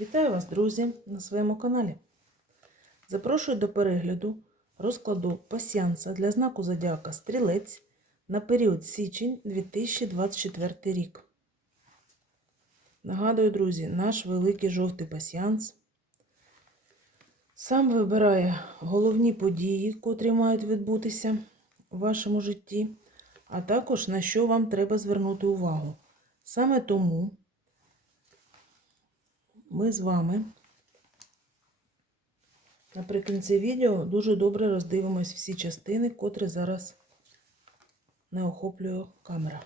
Вітаю вас, друзі, на своєму каналі. Запрошую до перегляду розкладу пасіанса для знаку Зодіака Стрілець на період січень 2024 рік. Нагадую, друзі, наш великий жовтий пасіанс сам вибирає головні події, котрі мають відбутися у вашому житті, а також на що вам треба звернути увагу. Саме тому ми з вами наприкінці відео дуже добре роздивимось всі частини, котрі зараз не охоплює камера.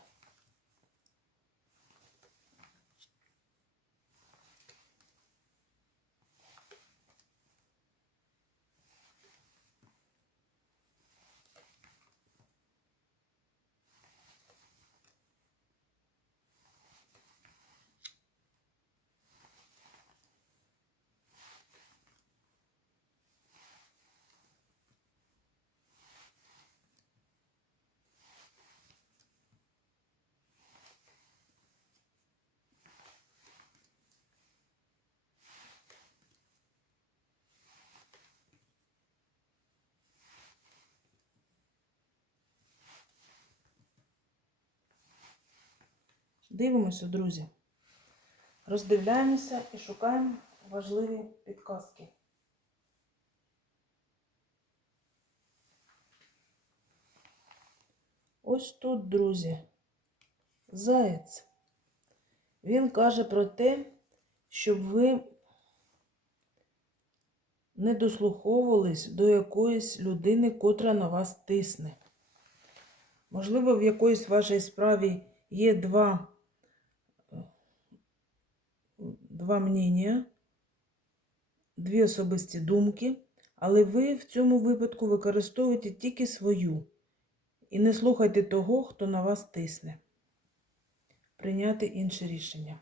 Дивимося, друзі. Роздивляємося і шукаємо важливі підказки. Ось тут, друзі, заєць. Він каже про те, щоб ви не дослуховувались до якоїсь людини, котра на вас тисне. Можливо, в якоїсь вашій справі є два, два мнення, дві особисті думки, але ви в цьому випадку використовуєте тільки свою. І не слухайте того, хто на вас тисне. Прийняти інше рішення.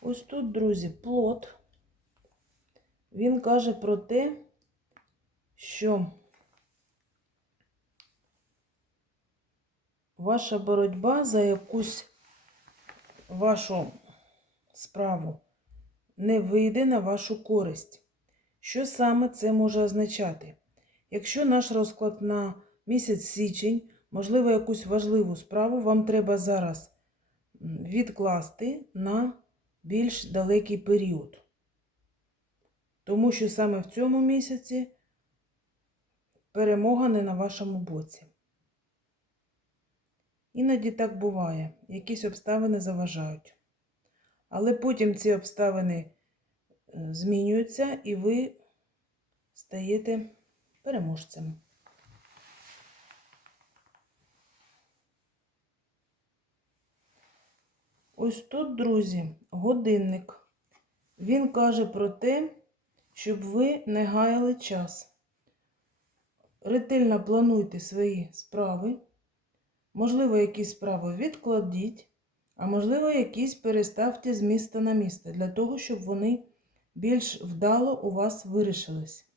Ось тут, друзі, плод. Він каже про те, що ваша боротьба за якусь вашу справу не вийде на вашу користь. Що саме це може означати? Якщо наш розклад на місяць січень, можливо, якусь важливу справу вам треба зараз відкласти на більш далекий період. Тому що саме в цьому місяці перемога не на вашому боці. Іноді так буває, якісь обставини заважають. Але потім ці обставини змінюються і ви стаєте переможцем. Ось тут, друзі, годинник. Він каже про те, щоб ви не гаяли час. Ретельно плануйте свої справи. Можливо, якісь справи відкладіть, а можливо, якісь переставте з міста на місце, для того, щоб вони більш вдало у вас вирішились.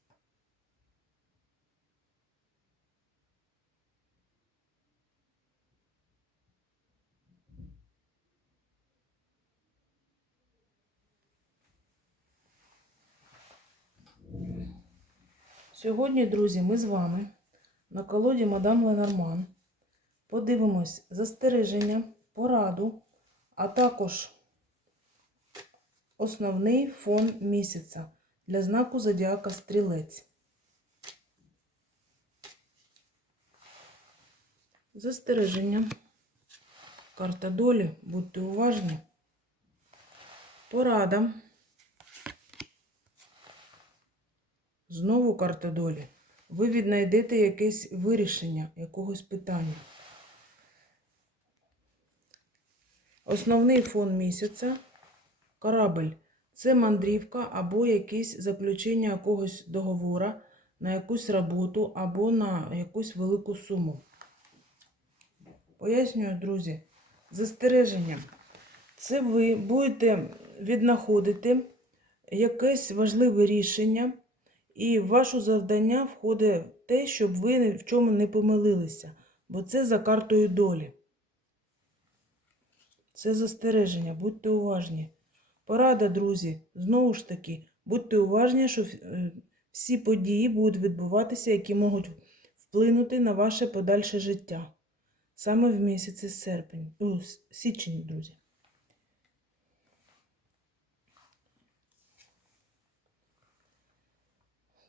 Сьогодні, друзі, ми з вами на колоді Мадам Ленорман подивимось застереження, пораду, а також основний фон місяця для знаку Зодіака Стрілець. Застереження. Карта долі. Будьте уважні. Порада. Знову карта долі. Ви віднайдете якесь вирішення якогось питання. Основний фон місяця корабль це мандрівка або якесь заключення якогось договора на якусь роботу або на якусь велику суму. Пояснюю, друзі, застереження. Це ви будете віднаходити якесь важливе рішення, І в ваше завдання входить те, щоб ви в чому не помилилися, бо це за картою долі. Це застереження, будьте уважні. Порада, друзі, знову ж таки, будьте уважні, що е, всі події будуть відбуватися, які можуть вплинути на ваше подальше життя. Саме в місяці серпень, січень, друзі.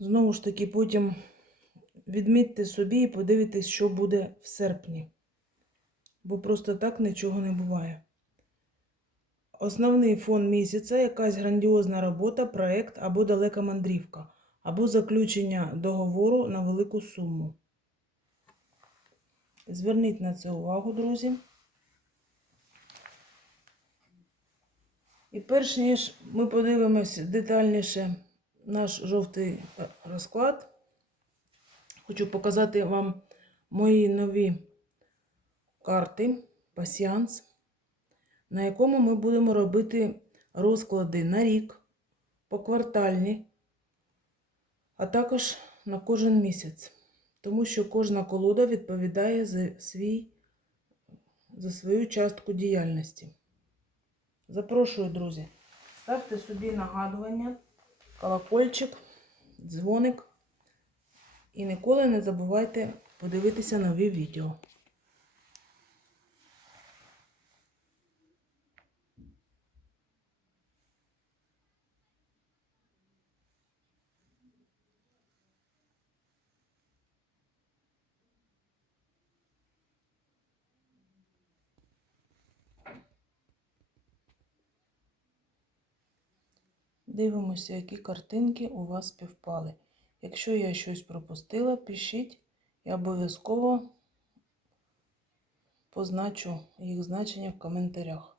Знову ж таки, потім відмітьте собі і подивитесь, що буде в серпні. Бо просто так нічого не буває. Основний фон місяця якась грандіозна робота, проект або далека мандрівка, або заключення договору на велику суму. Зверніть на це увагу, друзі. І перш ніж ми подивимося детальніше наш жовтий е, розклад, хочу показати вам мої нові карти пасіанс, на якому ми будемо робити розклади на рік, поквартальні, а також на кожен місяць. Тому що кожна колода відповідає за, свій, за свою частку діяльності. Запрошую, друзі, ставте собі нагадування, колокольчик, дзвоник. І ніколи не забувайте подивитися нові відео. Дивимося, які картинки у вас співпали. Якщо я щось пропустила, пишіть і обов'язково позначу їх значення в коментарях.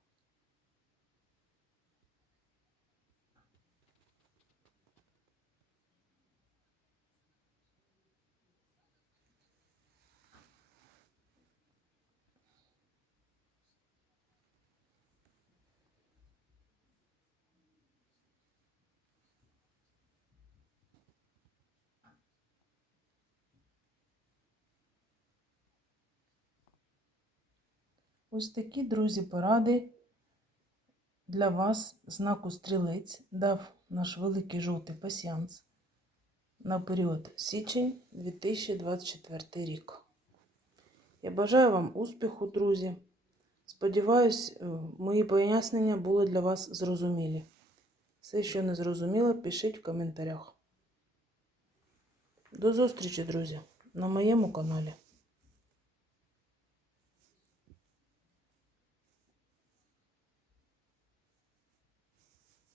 Ось такі, друзі, поради для вас знаку стрілець дав наш великий жовтий пасіанс на період січень 2024 рік. Я бажаю вам успіху, друзі. Сподіваюсь, е, мої пояснення були для вас зрозумілі. Все, що не зрозуміло, пишіть в коментарях. До зустрічі, друзі, на моєму каналі.